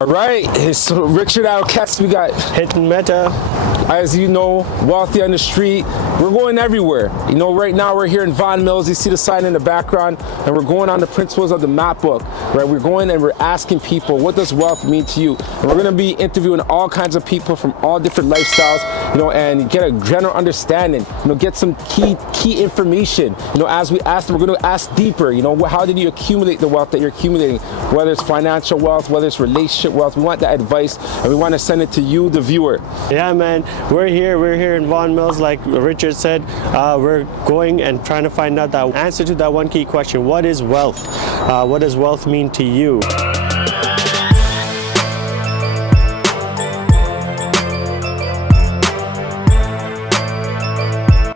All right, it's Richard Alcatz. We got Hitting Meta. As you know, Wealthy on the Street. We're going everywhere. You know, right now we're here in Vaughan Mills. You see the sign in the background, and we're going on the principles of the map book. Right, we're going and we're asking people, what does wealth mean to you? And we're going to be interviewing all kinds of people from all different lifestyles, you know, and get a general understanding. You know, get some key information. You know, as we ask them, we're going to ask deeper. You know, how did you accumulate the wealth that you're accumulating? Whether it's financial wealth, whether it's relationship wealth, we want that advice, and we want to send it to you, the viewer. Yeah, man. We're here in Vaughan Mills, like Richard said. We're going and trying to find out the answer to that one key question. What is wealth? What does wealth mean to you?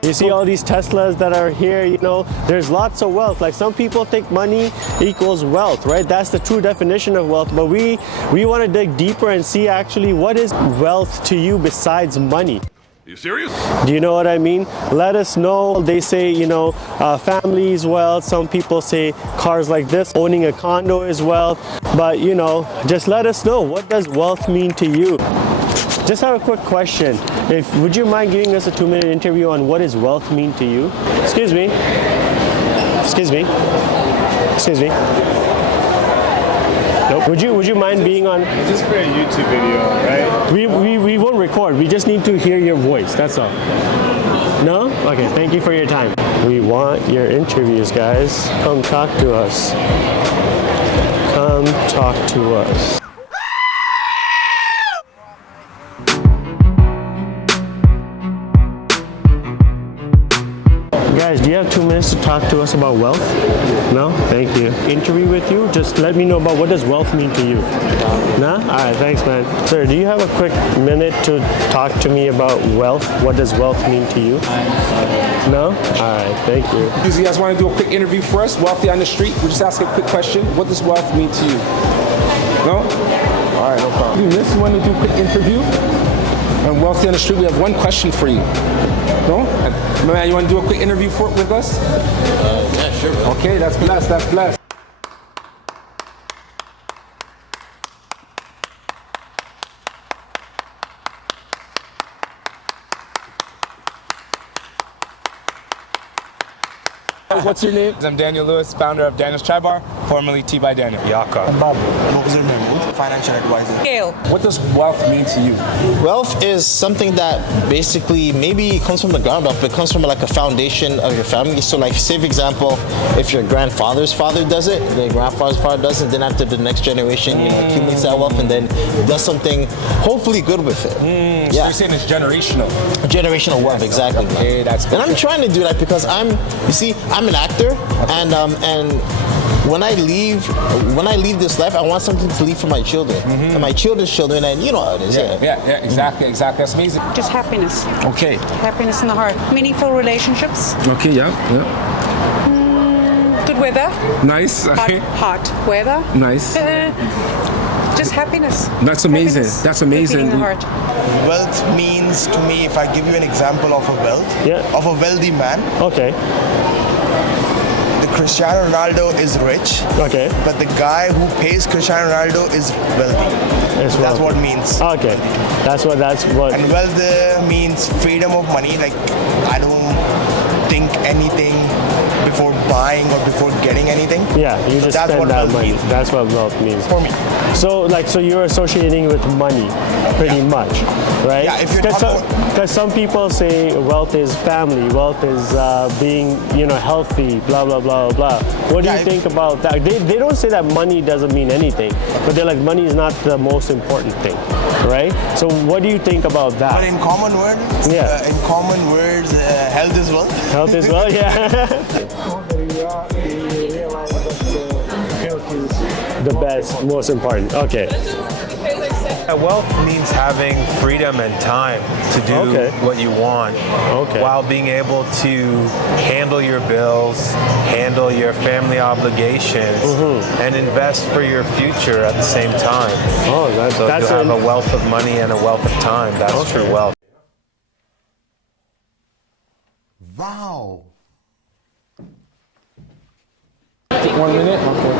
You see all these Teslas that are here, you know, there's lots of wealth. Like some people think money equals wealth, right? That's the true definition of wealth. But we want to dig deeper and see actually what is wealth to you besides money. Are you serious? Do you know what I mean? Let us know. They say, you know, family is wealth. Some people say cars like this, owning a condo is wealth. But, you know, just let us know. What does wealth mean to you? Just have a quick question. Would you mind giving us a 2-minute interview on what does wealth mean to you? Excuse me. Excuse me. Excuse me. Nope. Would you mind being on? Just for a YouTube video, right? We won't record. We just need to hear your voice. That's all. No? Okay. Thank you for your time. We want your interviews, guys. Come talk to us. Come talk to us. Guys, do you have 2 minutes to talk to us about wealth? No? Thank you. Interview with you? Just let me know about what does wealth mean to you. No? Alright, thanks man. Sir, do you have a quick minute to talk to me about wealth? What does wealth mean to you? No? Alright, thank you. You guys want to do a quick interview for us? Wealthy on the Street. We're just asking a quick question. What does wealth mean to you? No? Alright, no problem. You want to do a quick interview? On Wealthy on the Street, we have one question for you. No? My man, you want to do a quick interview with us? Yeah, sure. Okay, that's blessed, that's blessed. What's your name? I'm Daniel Lewis, founder of Daniel's Chai Bar, formerly Tea by Daniel. Yaka. Mokhzir Mahmood, financial advisor. Gail. What does wealth mean to you? Wealth is something that basically maybe comes from the ground up. It comes from like a foundation of your family. So like, say for example, if your grandfather's father does it, the grandfather's father does it, then after the next generation, you know, accumulates that wealth and then does something hopefully good with it. So you're saying it's generational? Generational wealth, exactly. Okay, that's good. And I'm trying to do that because I'm an actor, and when I leave this life, I want something to leave for my children and my children's children, and you know how it is. Yeah, exactly. That's amazing. Just happiness. Okay. Happiness in the heart. Meaningful relationships. Okay, yeah. Good weather. Nice. Okay. Hot weather. Nice. Just happiness. That's amazing. Happiness. That's amazing. In the heart. Wealth means to me, if I give you an example of a wealthy man. Okay. Cristiano Ronaldo is rich, Okay. but the guy who pays Cristiano Ronaldo is wealthy. That's what it means. Okay. That's what. And wealth means freedom of money. Like, I don't think anything before buying or before getting anything. Yeah, you just That's spend what that wealth money. means. That's what wealth means. For me. So you're associating with money, pretty much, right? Yeah, if you're Because some people say wealth is family, wealth is being, you know, healthy, blah blah blah blah. What do you think about that? They don't say that money doesn't mean anything, but they're like money is not the most important thing, right? So what do you think about that? But in common words, health is wealth. Health is wealth, yeah. The best, most important. Okay. Wealth means having freedom and time to do what you want, while being able to handle your bills, handle your family obligations, and invest for your future at the same time. Oh, so to have a wealth of money and a wealth of time. That's true wealth. Wow. 1 minute. Okay.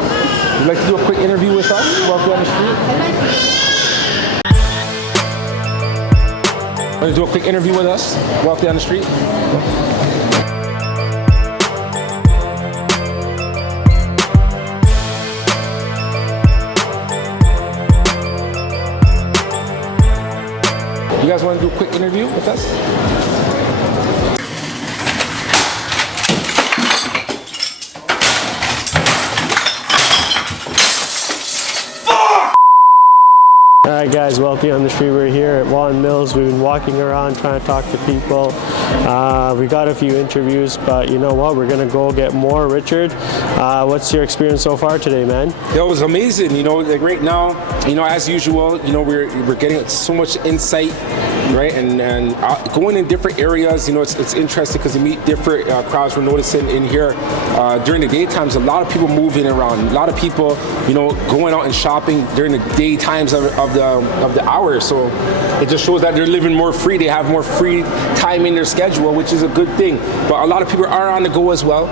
You'd like to do a quick interview with us? Wealthy on the Street? Want to do a quick interview with us? Wealthy on the Street? You guys want to do a quick interview with us? Alright guys, Wealthy on the Street. We're here at Vaughan Mills. We've been walking around trying to talk to people. We got a few interviews, but you know what? We're going to go get more. Richard, what's your experience so far today, man? It was amazing. You know, like right now, you know, as usual, you know, we're getting so much insight, right? And going in different areas, you know, it's interesting because you meet different crowds. We're noticing in here during the daytimes, a lot of people moving around. A lot of people, you know, going out and shopping during the daytimes of the hours. So it just shows that they're living more free. They have more free time in their schedule, which is a good thing. But a lot of people are on the go as well.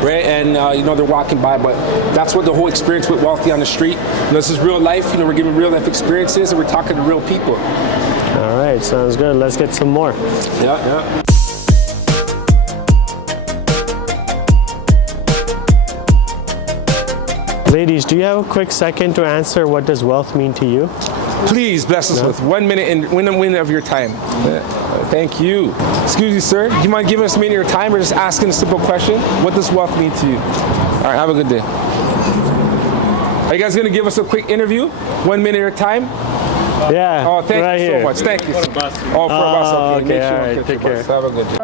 Right, and you know, they're walking by, but that's what the whole experience with Wealthy on the Street. You know, this is real life. You know, we're giving real life experiences, and we're talking to real people. All right, sounds good. Let's get some more. Yeah. Ladies, do you have a quick second to answer what does wealth mean to you? Please bless us with 1 minute and win a minute of your time. Thank you. Excuse me, sir. Do you mind giving us a minute of your time or just asking a simple question? What does wealth mean to you? All right, have a good day. Are you guys going to give us a quick interview? 1 minute of your time? Yeah. Oh, thank right you here. so much. Thank you. Oh, for a bus. Okay, okay, all right. Take care. Have a good day.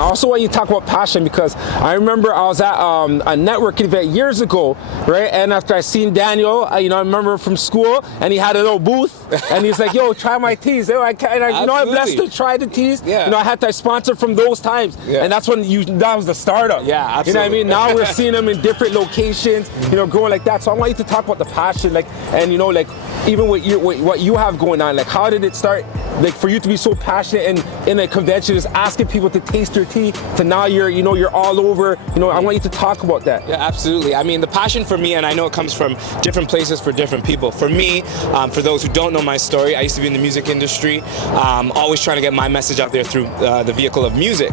I also want you to talk about passion because I remember I was at a networking event years ago, right? And after I seen Daniel, you know, I remember from school, and he had a little booth, and he's like, "Yo, try my teas." You know, I'm blessed to try the teas. Yeah. You know, I had to sponsor from those times, and that's when that was the startup. Yeah, absolutely. You know what I mean? Now we're seeing them in different locations, you know, growing like that. So I want you to talk about the passion, like, and you know, like even what you have going on, like how did it start? Like for you to be so passionate and in a convention, just asking people to taste your tea, to now you're all over. You know, I want you to talk about that. Yeah, absolutely. I mean, the passion for me, and I know it comes from different places for different people. For me, for those who don't know my story, I used to be in the music industry, always trying to get my message out there through the vehicle of music.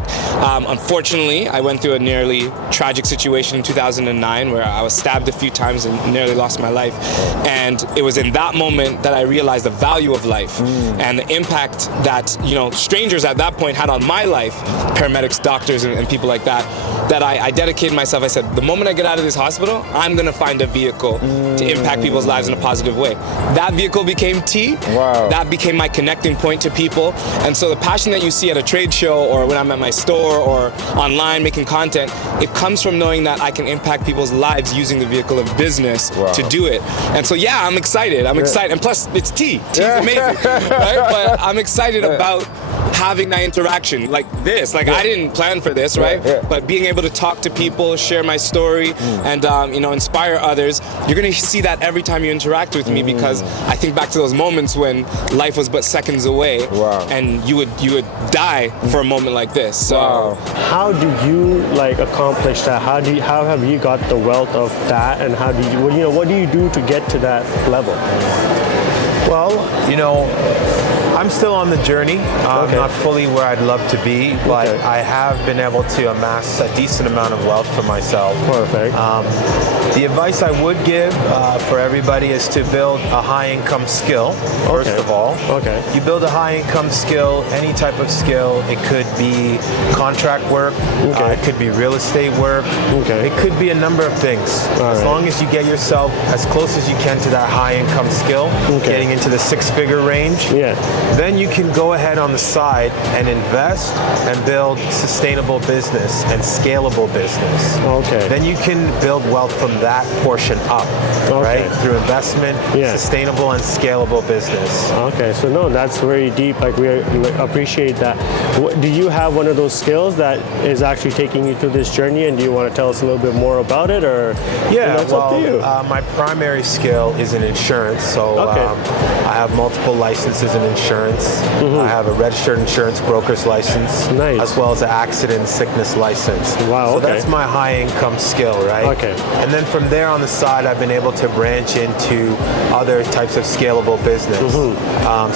Unfortunately, I went through a nearly tragic situation in 2009 where I was stabbed a few times and nearly lost my life. And it was in that moment that I realized the value of life and the impact that, you know, strangers at that point had on my life, paramedics, doctors, and people like that, that I dedicated myself. I said, the moment I get out of this hospital, I'm going to find a vehicle to impact people's lives in a positive way. That vehicle became tea. Wow. That became my connecting point to people. And so the passion that you see at a trade show or when I'm at my store or online making content, it comes from knowing that I can impact people's lives using the vehicle of business to do it. And so, yeah, I'm excited. I'm excited. And plus, it's tea. Tea's amazing. Right? But I'm excited about having that interaction like this. Like I didn't plan for this, right? But being able to talk to people, share my story, and you know, inspire others. You're gonna see that every time you interact with me because I think back to those moments when life was but seconds away, and you would die for a moment like this. So how do you like accomplish that? How have you got the wealth of that, and how do you what do you do to get to that level? Well, you know, I'm still on the journey. I'm not fully where I'd love to be, but I have been able to amass a decent amount of wealth for myself. Perfect. The advice I would give for everybody is to build a high-income skill, first of all. You build a high-income skill, any type of skill. It could be contract work. It could be real estate work. It could be a number of things. As long as you get yourself as close as you can to that high-income skill, getting into the six-figure range, then you can go ahead on the side and invest and build sustainable business and scalable business. Then you can build wealth from that portion up, right? Through investment, sustainable and scalable business. So no, that's very deep. Like we appreciate that. Do you have one of those skills that is actually taking you through this journey, and do you want to tell us a little bit more about it, or it's up to you? My primary skill is in insurance, so I have multiple licenses in insurance. insurance. I have a registered insurance broker's license, Nice. as well as an accident and sickness license. Wow, So okay. that's my high income skill, right? Okay. And then from there on the side, I've been able to branch into other types of scalable business,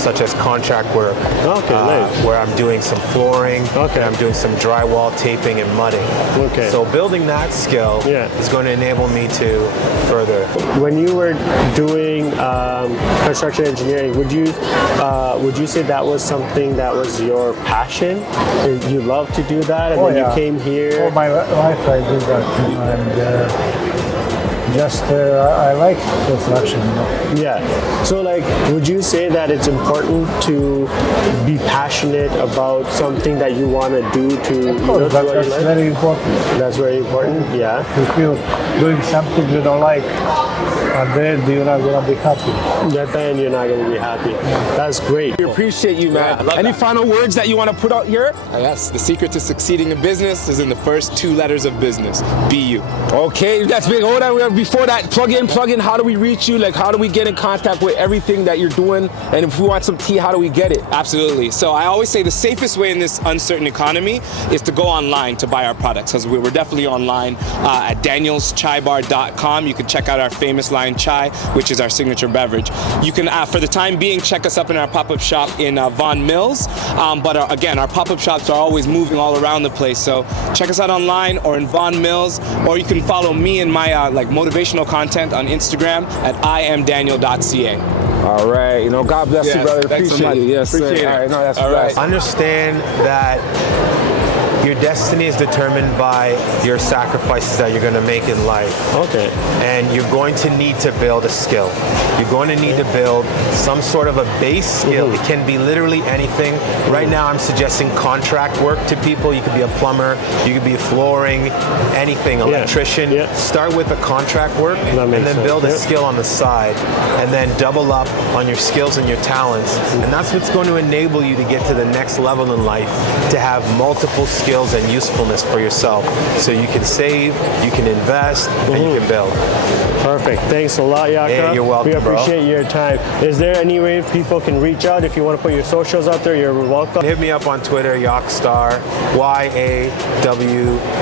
such as contract work, Nice. where I'm doing some flooring, Okay. I'm doing some drywall taping and mudding. Okay. So building that skill is going to enable me to further. When you were doing construction engineering, would you say that was something that was your passion? Did you love to do that, and then you came here? Oh, my wife, I do that, and I like construction. Yeah. So, like, would you say that it's important to be passionate about something that you want to do to? That's very important. That's very important. Yeah. If you're doing something you don't like, and then you're not going to be happy. Then you're not going to be happy. That's great. We appreciate you, man. I love Any that. final words that you want to put out here? Yes, the secret to succeeding in business is in the first 2 letters of business. Be you. Okay, that's big. Hold on, before that, plug in. How do we reach you? Like, how do we get in contact with everything that you're doing? And if we want some tea, how do we get it? Absolutely. So I always say the safest way in this uncertain economy is to go online to buy our products, because we're definitely online at danielschaibar.com. You can check out our famous line chai, which is our signature beverage. You can, for the time being, check us up in our pop-up shop in Vaughan Mills. But again, our pop-up shops are always moving all around the place. So check us out online or in Vaughan Mills, or you can follow me in my like motivational content on Instagram at iamdaniel.ca. All right, God bless you, Yes, brother. thanks so Appreciate much. you. Yes, Appreciate sir. it. All right, no, that's All blessed. right. Understand that your destiny is determined by your sacrifices that you're going to make in life. Okay. And you're going to need to build a skill. You're going to need to build some sort of a base skill. It can be literally anything. Right now, I'm suggesting contract work to people. You could be a plumber, you could be flooring, anything, electrician. Yeah. Start with the contract work That and makes then sense. build a Yeah. skill on the side, and then double up on your skills and your talents. And that's what's going to enable you to get to the next level in life, to have multiple skills and usefulness for yourself, so you can save, you can invest, and you can build. Perfect. Thanks a lot, Yaka. Hey, you're welcome, We appreciate your time. Is there any way people can reach out? If you want to put your socials out there, you're welcome. Hit me up on Twitter, Yakstar,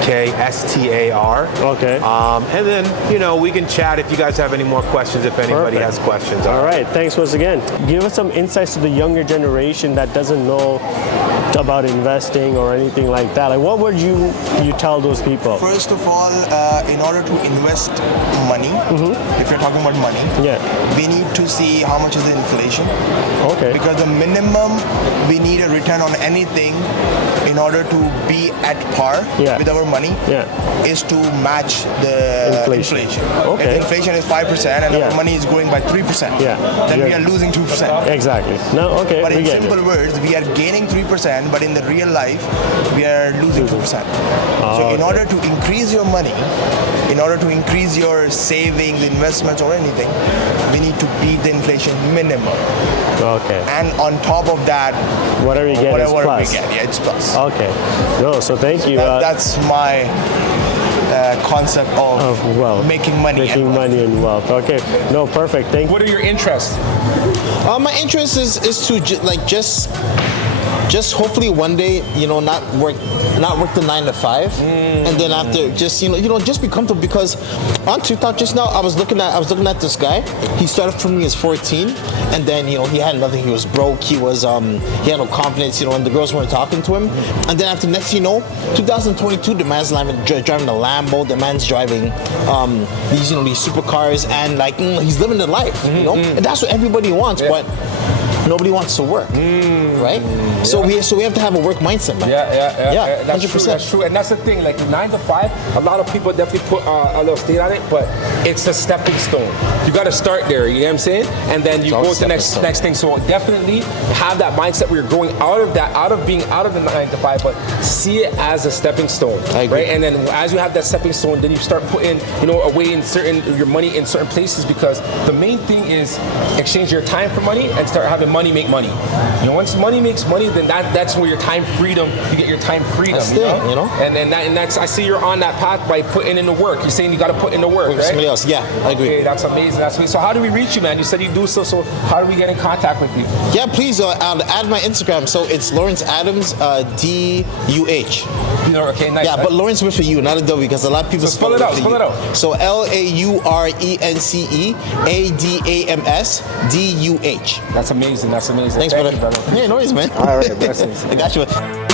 YAWKSTAR. Okay. And then, we can chat if you guys have any more questions, if anybody Perfect. has questions. All right. Thanks once again. Give us some insights to the younger generation that doesn't know about investing or anything like that. Like, what would you tell those people? First of all, in order to invest money, if you're talking about money, we need to see how much is the inflation. Okay. Because the minimum we need a return on anything in order to be at par with our money is to match the inflation. Okay. If inflation is 5% and our money is growing by 3%, then we are losing 2%. Exactly. No, okay. But we in get simple it. words, we are gaining 3%, but in the real life, we are losing 2%. So in order to increase your money, in order to increase your savings, investments, or anything, we need to beat the inflation minimum. Okay. And on top of that, whatever you get is plus. we get, it's plus. Okay. No, so thank you. That's my concept of wealth. making money. Making money and wealth. Okay. No, perfect. Thank you. What are your interests? My interest is to just hopefully one day, not work the 9 to 5, and then after just just be comfortable. Because on TikTok just now, I was looking at this guy. He started from me as 14, and then he had nothing. He was broke. He was he had no confidence. And the girls weren't talking to him. And then after next, 2022, the man's driving a Lambo. The man's driving these supercars, and he's living the life. And that's what everybody wants, but nobody wants to work, right? So we have to have a work mindset, man. Yeah. That's 100%. true. That's true, and that's the thing. Like 9 to 5, a lot of people definitely put a little state on it, but it's a stepping stone. You got to start there. You know what I'm saying? And then you go to the next thing. So definitely have that mindset where you're growing out of the 9 to 5, but see it as a stepping stone, right? And then as you have that stepping stone, then you start putting away your money in certain places, because the main thing is exchange your time for money and start having money money make money. You know, once money makes money, then that's where your time freedom, you get your time freedom. That's you it, know? you know? And that's, I see you're on that path by putting in the work. You're saying you got to put in the work, With right? somebody else, yeah, I agree. Okay, that's amazing. That's amazing. So how do we reach you, man? You said you do so how do we get in contact with you? Yeah, please I'll add my Instagram. So it's Lawrence Adams, D-U-H. You know, okay, nice. Yeah, but Lawrence with a U, not a W, because a lot of people spell it out. with a Spell U. it out. So LAURENCE ADAMS DUH. That's amazing. That's amazing. Thanks, Thank brother. you, brother. Yeah, no worries, man. All right, blessings. I got you.